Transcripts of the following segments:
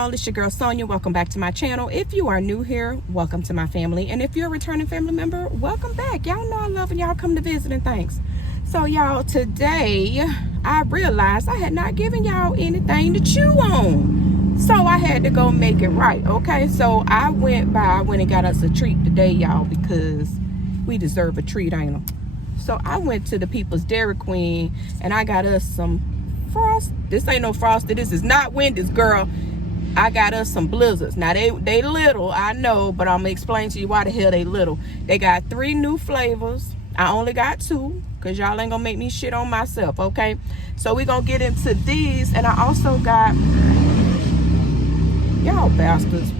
y'all, it's your girl Sonia. Welcome back to my channel. If you are new here, welcome to my family, and if you're a returning family member, welcome back. Y'all know I love when y'all come to visit and things. So y'all, today I realized I had not given y'all anything to chew on, so I had to go make it right. Okay, so I went and got us a treat today, y'all, because we deserve a treat, ain't we? So I went to the People's Dairy Queen and I got us some Frost. This ain't no Frosted. This is not Wendy's, girl. I got us some Blizzards. Now they little, I know, but I'm gonna explain to you why the hell they little. They got 3 new flavors. I only got 2 because y'all ain't gonna make me shit on myself, okay? So we gonna get into these, and I also got, y'all bastards,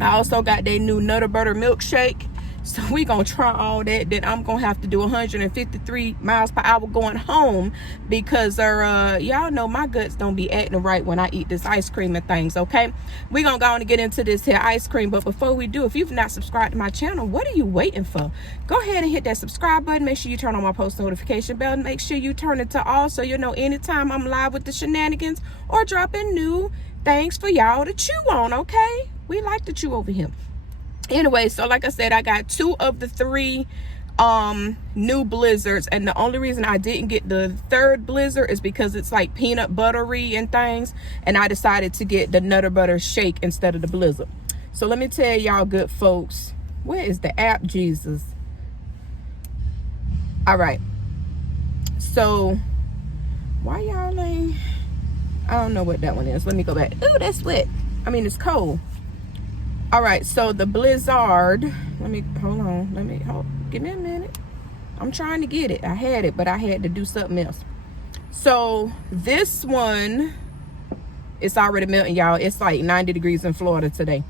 I also got their new Nutter Butter Milkshake. So we gonna try all that. Then I'm gonna have to do 153 miles per hour going home because y'all know my guts don't be acting right when I eat this ice cream and things. Okay, we gonna go on and get into this here ice cream, but before we do, if you've not subscribed to my channel, what are you waiting for? Go ahead and hit that subscribe button. Make sure you turn on my post notification bell, and make sure you turn it to all so you'll know anytime I'm live with the shenanigans or dropping new things for y'all to chew on. Okay, we like to chew over here. Anyway, so like I said, I got 2 of the 3 new Blizzards, and the only reason I didn't get the 3rd Blizzard is because it's like peanut buttery and things, and I decided to get the Nutter Butter Shake instead of the Blizzard. So let me tell y'all, good folks, where is the app, Jesus? All right, so why y'all ain't, I don't know what that one is. Let me go back. Ooh, that's wet. I mean, it's cold. All right, so the Blizzard, let me, hold on, give me a minute. I'm trying to get it. I had it, but I had to do something else. So this one, it's already melting, y'all. It's like 90 degrees in Florida today.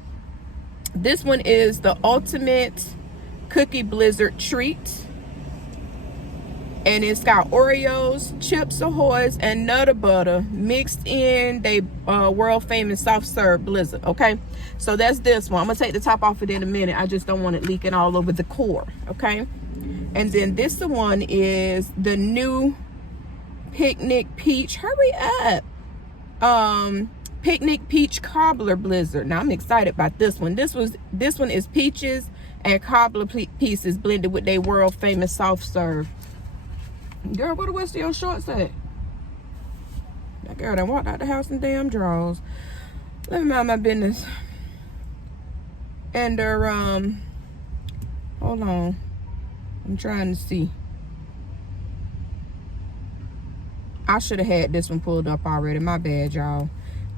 This one is the Ultimate Cookie Blizzard Treat. And it's got Oreos, Chips Ahoy's, and Nutter Butter mixed in they world famous soft serve Blizzard. Okay, so that's this one. I'm gonna take the top off it in a minute. I just don't want it leaking all over the core. Okay, and then this one is the new Picnic Peach. Hurry up! Picnic Peach Cobbler Blizzard. Now I'm excited about this one. This one is peaches and cobbler pieces blended with their world famous soft serve. Girl, where the rest of your shorts at? That girl done walked out the house in damn drawers. Let me mind my business. And hold on. I'm trying to see. I should have had this one pulled up already. My bad, y'all.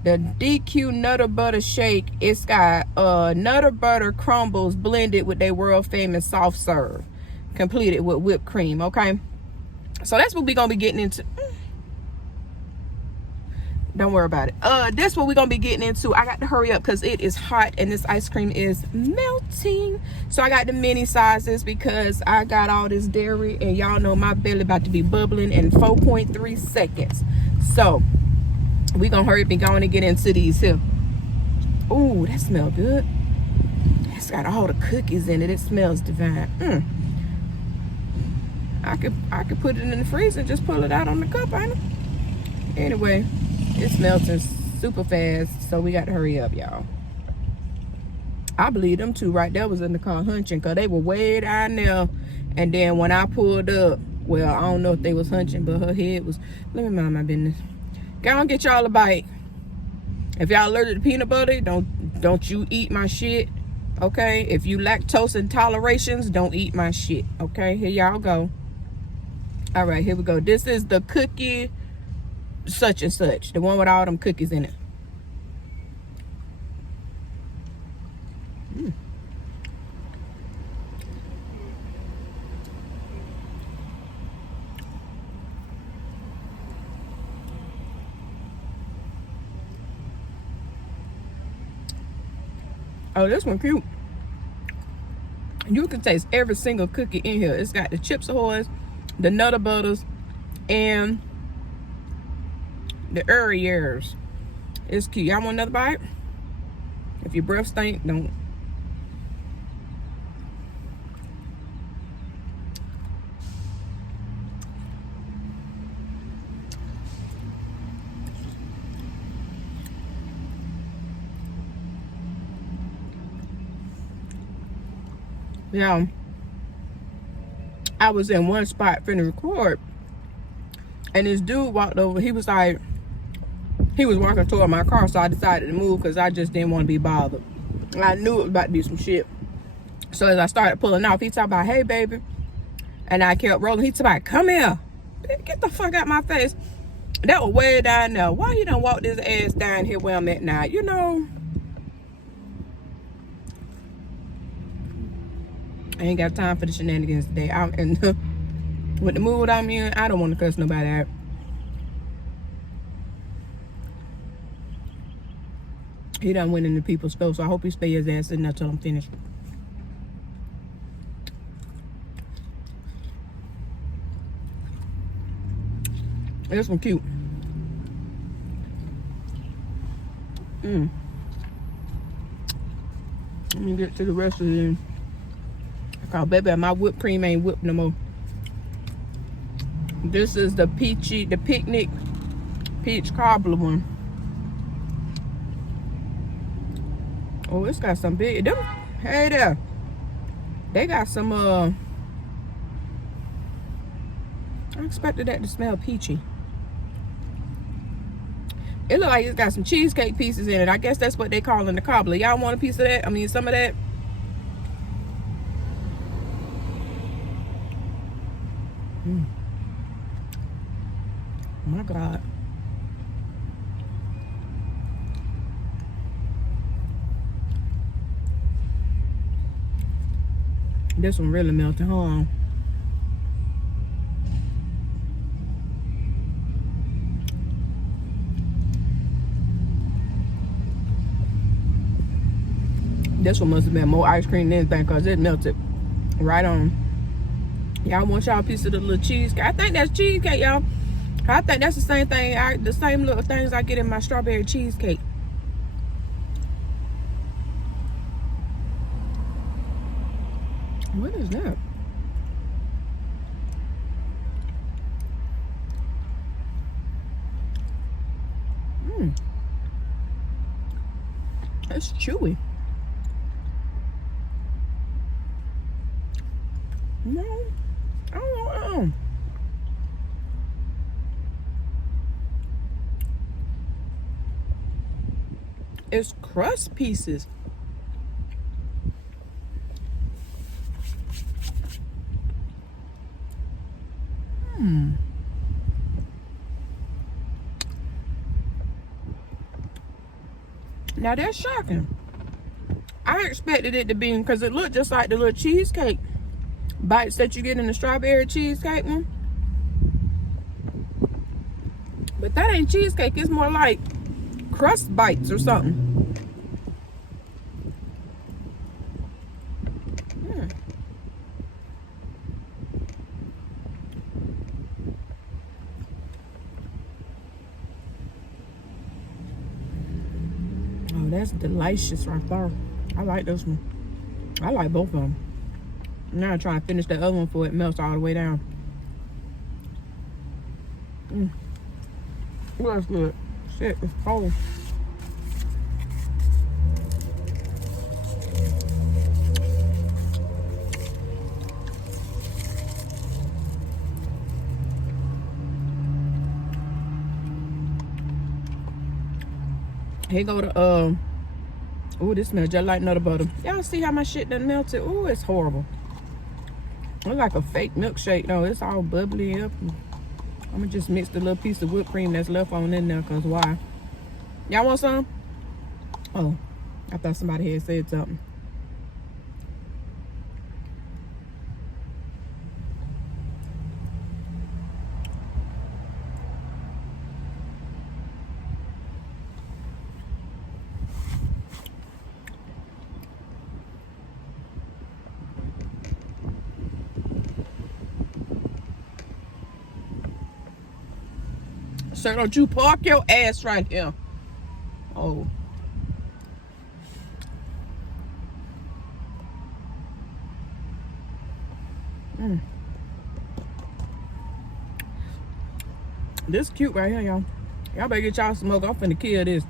The DQ Nutter Butter Shake. It's got Nutter Butter crumbles blended with their world famous soft serve, completed with whipped cream. Okay. So that's what we're gonna be getting into. Don't worry about it. That's what we're gonna be getting into. I got to hurry up because it is hot and this ice cream is melting. So I got the mini sizes because I got all this dairy, and y'all know my belly about to be bubbling in 4.3 seconds. So we're gonna hurry up and go on and get into these here. Ooh, that smells good. It's got all the cookies in it. It smells divine. I could put it in the freezer and just pull it out on the cup, ain't it? Anyway, it's melting super fast, so we got to hurry up, y'all. I believe them 2 right there was in the car hunching because they were way down there. And then when I pulled up, well, I don't know if they was hunching, but her head was, let me mind my business. Go on, get y'all a bite. If y'all allergic to peanut butter, don't you eat my shit, okay? If you lactose intolerations, don't eat my shit, okay? Here y'all go. All right, here we go. This is the cookie such and such, the one with all them cookies in it. Oh, this one cute. You can taste every single cookie in here. It's got the Chips Ahoy's, the Nutter Butters, and the Oreos. It's cute. Y'all want another bite? If your breath stink, don't. Now, I was in one spot finna record, and this dude walked over. He was like, he was walking toward my car, so I decided to move because I just didn't want to be bothered. I knew it was about to be some shit. So as I started pulling off, he talked about, hey, baby. And I kept rolling. He talked about, come here. Get the fuck out my face. That was way down there. Why he done walked his ass down here where I'm at now? You know, I ain't got time for the shenanigans today. And with the mood I'm in, I don't want to cuss nobody out. He done went into people's store, so I hope he stay his ass in there till I'm finished. This one cute. Let me get to the rest of it. Oh, baby, my whipped cream ain't whipped no more. This is the peachy, the picnic peach cobbler one. Oh, it's got some big. Them, hey there. They got some, I expected that to smell peachy. It look like it's got some cheesecake pieces in it. I guess that's what they call in the cobbler. Y'all want a piece of that? I mean, some of that? Oh my God. This one really melted, hold on. This one must have been more ice cream than anything because it melted right on. Y'all want y'all a piece of the little cheesecake? I think that's cheesecake, y'all. I think that's the same thing, the same little things I get in my strawberry cheesecake. What is that? It's chewy. No, I don't know. It's crust pieces. Now that's shocking. I expected it to be, because it looked just like the little cheesecake bites that you get in the strawberry cheesecake one. But that ain't cheesecake, it's more like crust bites or something. Oh, that's delicious right there. I like this one. I like both of them. Now I'm trying to finish the other one before it melts all the way down. Well, that's good. Shit, it's cold. Here go the oh, this smells just like Nutter Butter. Y'all see how my shit done melted? Oh, it's horrible. It's like a fake milkshake though. It's all bubbly up. I'm gonna just mix the little piece of whipped cream that's left on in there, cause why? Y'all want some? Oh, I thought somebody had said something. Sir, don't you park your ass right here. Oh. This cute right here, y'all. Y'all better get y'all smoke. I'm finna kill this.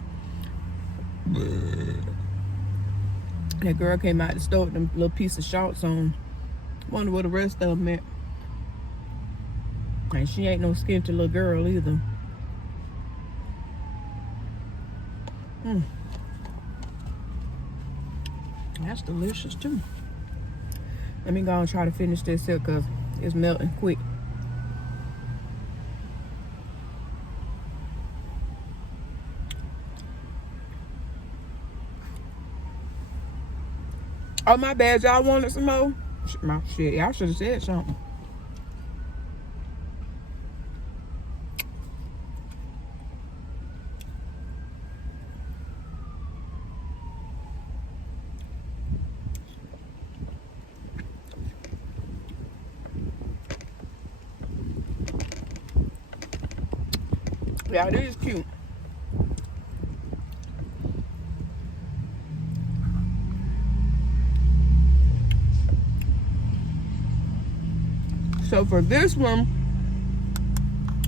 That girl came out the store with them little piece of shorts on. Wonder where the rest of them at. And she ain't no skinny little girl either. That's delicious too. Let me go and try to finish this here because it's melting quick. Oh, my bad. Y'all wanted some more? My shit. Y'all should have said something. Yeah, this is cute. So for this one,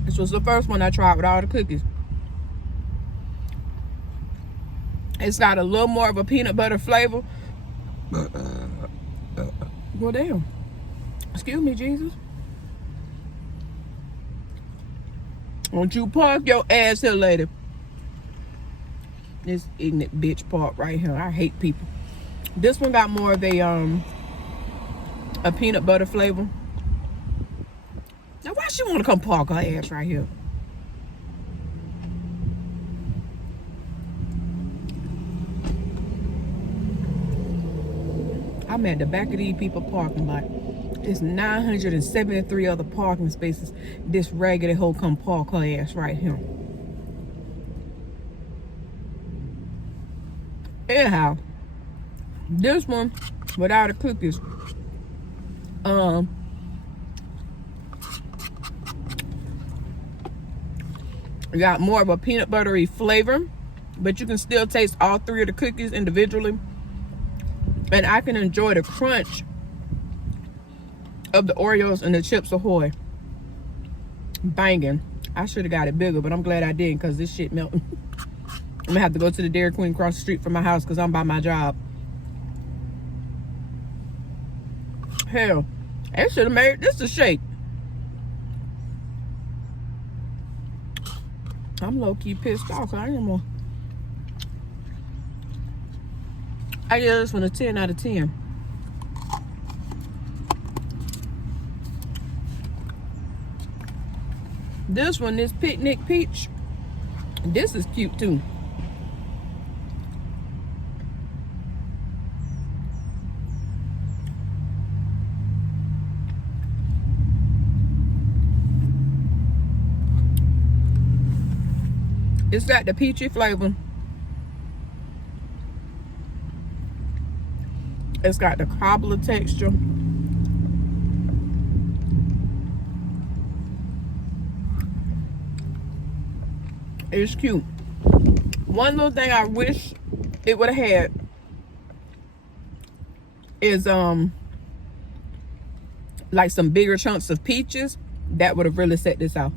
this was the first one I tried with all the cookies. It's got a little more of a peanut butter flavor. Well, damn. Excuse me, Jesus. Won't you park your ass here, lady? This ignorant bitch park right here. I hate people. This one got more of a peanut butter flavor. Now, why she want to come park her ass right here? I'm at the back of these people parking lot. There's 973 other parking spaces. This raggedy hoe come park her ass right here. Anyhow, this one without the cookies, got more of a peanut buttery flavor, but you can still taste all three of the cookies individually, and I can enjoy the crunch of the Oreos and the Chips Ahoy. Banging. I should have got it bigger, but I'm glad I didn't because this shit melting. I'm gonna have to go to the Dairy Queen across the street from my house because I'm by my job. Hell, I should have made this a shake. I'm low-key pissed off. I ain't more. I give this one a 10 out of 10. This one, this Picnic Peach, this is cute too. It's got the peachy flavor. It's got the cobbler texture. It's cute. One little thing I wish it would have had is like some bigger chunks of peaches. That would have really set this off.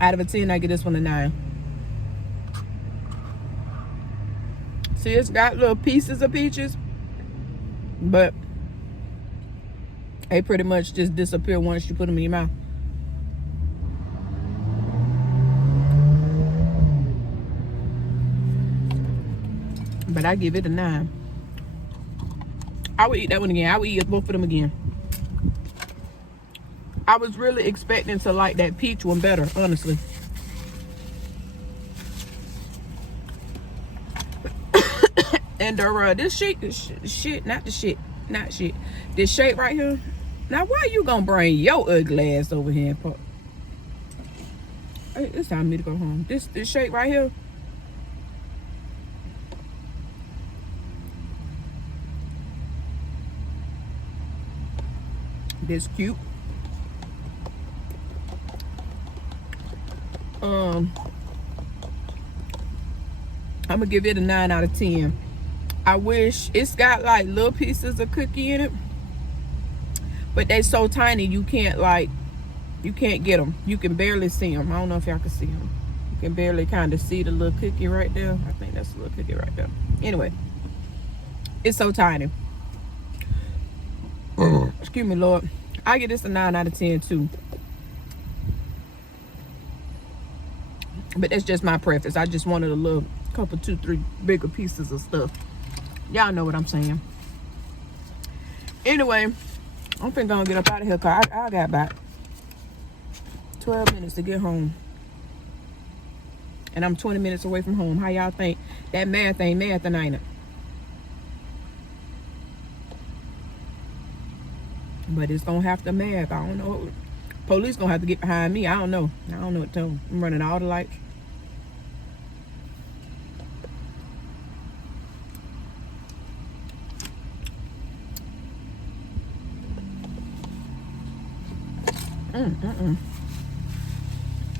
Out of a 10, I give this one a 9. See, it's got little pieces of peaches, but they pretty much just disappear once you put them in your mouth. But I give it a 9. I would eat that one again. I would eat both of them again. I was really expecting to like that peach one better, honestly. And this shake, this shake right here. Now, why you gonna bring your ugly ass over here? Hey, it's time for me to go home. This shake right here. This cute. I'm gonna give it a 9 out of 10. I wish it's got like little pieces of cookie in it, but they so tiny you can't get them. You can barely see them. I don't know if y'all can see them. Can barely kind of see the little cookie right there. I think that's a little cookie right there. Anyway, it's so tiny. Excuse me, Lord. I give this a 9 out of 10 too. But that's just my preference. I just wanted a little couple, 2, 3 bigger pieces of stuff. Y'all know what I'm saying. Anyway, I'm finna go get up out of here because I got about 12 minutes to get home. And I'm 20 minutes away from home. How y'all think? That math ain't math, ain't it? But it's gonna have to math. I don't know. Police gonna have to get behind me. I don't know. I don't know what to do. I'm running all the lights.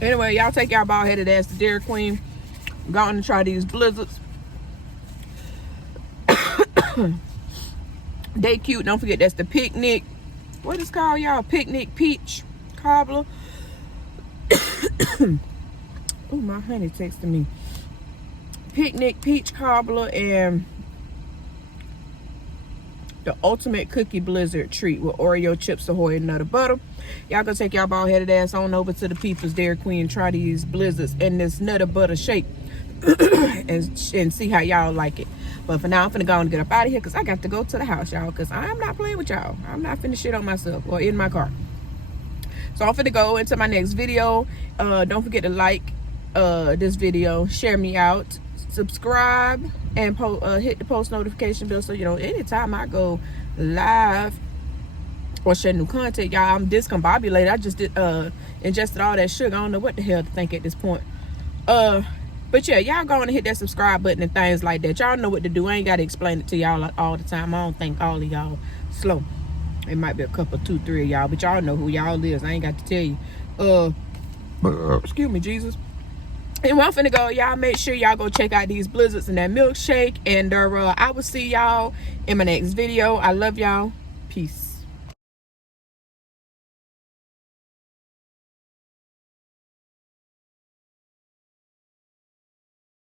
Anyway, y'all take y'all bald headed ass to Dairy Queen. Going to try these blizzards. They cute. Don't forget that's the picnic. What is called, y'all? Picnic peach cobbler. Oh, my honey texted me. Picnic peach cobbler and the ultimate cookie blizzard treat with Oreo chips, Ahoy, and Nutter Butter. Y'all gonna take y'all bald headed ass on over to the People's Dairy Queen and try these blizzards and this Nutter Butter shake and see how y'all like it. But for now, I'm finna go and get up out of here because I got to go to the house, y'all, because I'm not playing with y'all. I'm not finna shit on myself or in my car. So I'm finna go into my next video. Don't forget to like this video, share me out, subscribe, and hit the post notification bell so you know anytime I go live or share new content. Y'all, I'm discombobulated. I just ingested all that sugar. I don't know what the hell to think at this point. But yeah, y'all go on and hit that subscribe button and things like that. Y'all know what to do. I ain't got to explain it to y'all all the time. I don't think all of y'all slow. It might be a couple, 2, 3 of y'all, but y'all know who y'all is. I ain't got to tell you. Excuse me, Jesus. And I'm finna go. Y'all make sure y'all go check out these blizzards and that milkshake. And I will see y'all in my next video. I love y'all. Peace.